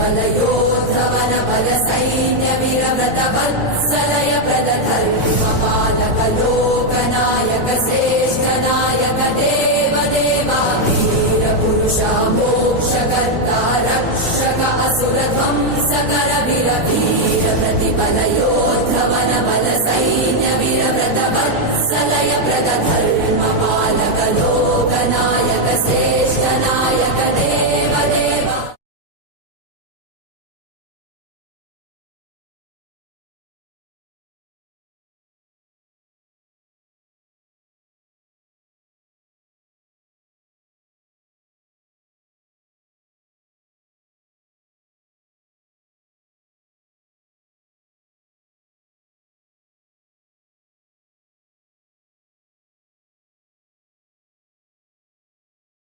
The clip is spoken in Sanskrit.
बलयोद्धवन बल सैन्य वीरव्रत वत्सलय प्रदधर्मपालक लोकनायक श्रेष्ठ नायक देव देवा वीर पुरुषा मोक्षकर्ता रक्षक असुर ध्वंसकर वीर वीर प्रतिबल योद्धवन बल सैन्य वीरव्रत वत्सलय प्रदधर्म